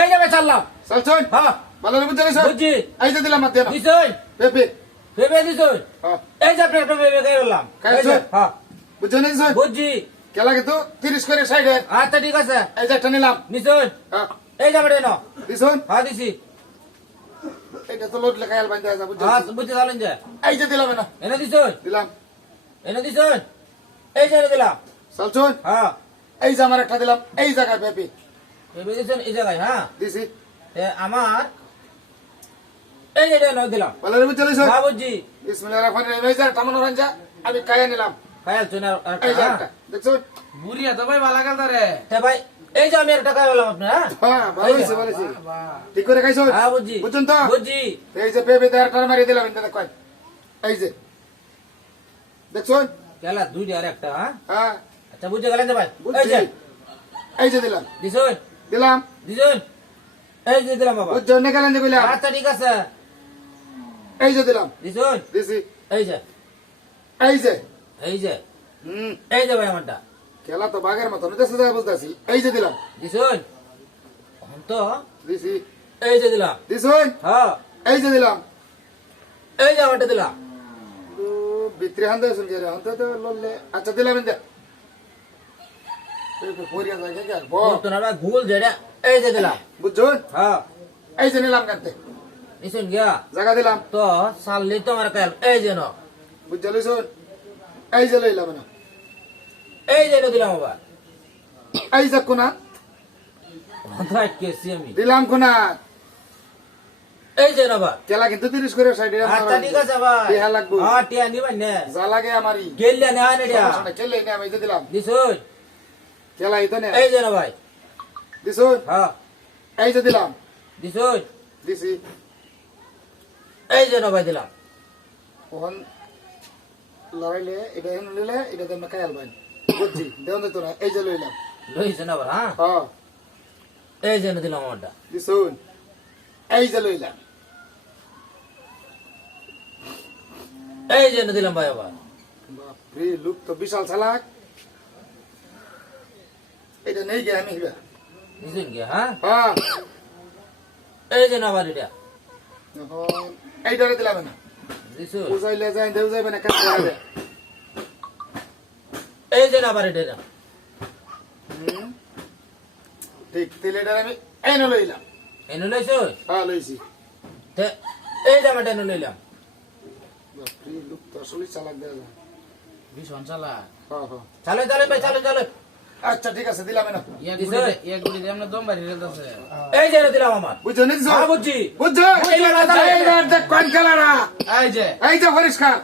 এই যাবে চাললাম চলছুন হ্যাঁ। ভালো করে বুঝে গেছো বুঝছি। এই যে দিলাম মাতিয়া না দিছুন পেপে ভেবে দিছুন হ্যাঁ। এই যে বললাম খাইছো? এই হ্যাঁ। বুঝছ না দিছো বুঝছি। কেলা কিন্তু তিরিশ করে সাইডে। আচ্ছা ঠিক আছে। এই যে নিলাম। নিছুন হ্যাঁ। এই যাবে রে না দিছুন হ্যাঁ দিছি। এটা তো লোড লেখা বান্ধা আছে বুঝছ হ্যাঁ বুঝতে পারলেন যে। এই যে দিলাম না এনে দিছুন দিলাম। এনে দিছুন এই যে দিলাম। চলছুন হ্যাঁ। এই যে আমার একটা দিলাম। এই জায়গায় পেপে। ভেবে দিছুন এই জায়গায় হ্যাঁ? দিছি। এ, আমার এই এটা নয় দিলাম। দিছো হ্যাঁ বিসমিল্লাহির রহমানির রহিম। এই মনে আমি কায়া নিলাম। চুন দেখছুন? বুড়িয়া তো ভাই ভালো গেল রে তা ভাই এই যে আমি একটা খাই বললাম আপনার হ্যাঁ? হ্যাঁ ভালো হয়েছে ভালো হয়েছে ঠিক করে খাইছো? হ্যাঁ বুঝছি বুঝছেন তো? বুঝছি এই যে পেপে দেড় টার মারি দিলাম এটা কয় এই যে। দেখছুন? গেলা দুইটা আর একটা হ্যাঁ? হ্যাঁ। আচ্ছা বুঝে গেলেন ভাই? এই বুঝছি যে। এই যে দিলাম। দিছুন? দিলাম। দিছুন এই যে দিলাম বাবা। বুঝছ না গেলেন যে কইলাম। আচ্ছা ঠিক আছে। এই যে দিলাম। দিছুন দিছি। এই যে। এই যে। এই যে। হুম। এই যে ভাই আমারটা। খেলা তো বাঘের মতো দেখতে যায় বুঝতেছি। এই যে দিলাম। দিছুন এখন তো দিছি। এই যে দিলাম। দিছুন। হ্যাঁ। এই যে দিলাম। এই যে আমারটা দিলাম। ভিতরে হান শুনছে রে হান তো লড়লে। আচ্ছা দিলাম ইন্দা পরিয়া যায় কে ব তো না ভাই ভুল যেটা এই যে দিলাম। বুঝছুন হ্যাঁ। এই যে নিলাম কানতে দিছুন গিয়া। জায়গা দিলাম। তো সাললি তো আমার কাল এই যে ন বুঝছ লইছুন এই যে লইলাম না। এই যে দিলাম আবার। এই যে কোনা। দিলাম কোনা। এই যে ভাই কেলা কিন্তু তিরিশ করে সাইডে আচ্ছা ঠিক আছে ভাই। টিহা লাগবো। হ্যাঁ টিয়া নিবেন নে। যা লাগে আমারই গেলে না নে টিয়া আমি দিলাম। দিছুন কেলা এই তো নে এই যে না ভাই। দিছুন হ্যাঁ। এই যে দিলাম। দিছুন দিছি। এই যে না ভাই দিলাম। ওখান লড়াইলে এটা হেন লইলে এটা তো বুঝছি দেওয়া তো না এই যে লইলাম। লইছেন আবার হ্যাঁ? হ্যাঁ। এই যে না দিলাম আমারটা। এই যে লইলাম। এই যে না দিলাম ভাই আবার। বাপরে লোক তো বিশাল চালাক। এটা নেই গে আমি হিবা দিছুন গিয়া হ্যাঁ হ্যাঁ এই যে না আবার এটা এখন এইটারে দিলাম না বুঝাইলে যাই দেউ যাইবে না কাজ করে দে এই যে না আবার এটা। ঠিক তাহলে এটারে আমি এই না লইলাম এনে লইছুন হ্যাঁ লইছি তে এই আমারটা এনে লইলাম বাপরে লোক তো আসলে চালাক দেওয়া যায় ভীষণ চালা হ্যাঁ হ্যাঁ চালে চালে ভাই চালে চালে আচ্ছা ঠিক আছে দিলাম না এই যে দিলাম আমার। বুঝছ নিছো? হ্যাঁ বুঝছি। বুঝছ? এই যে দেখ কোন খেলা না এই যে এই যে। পরিষ্কার।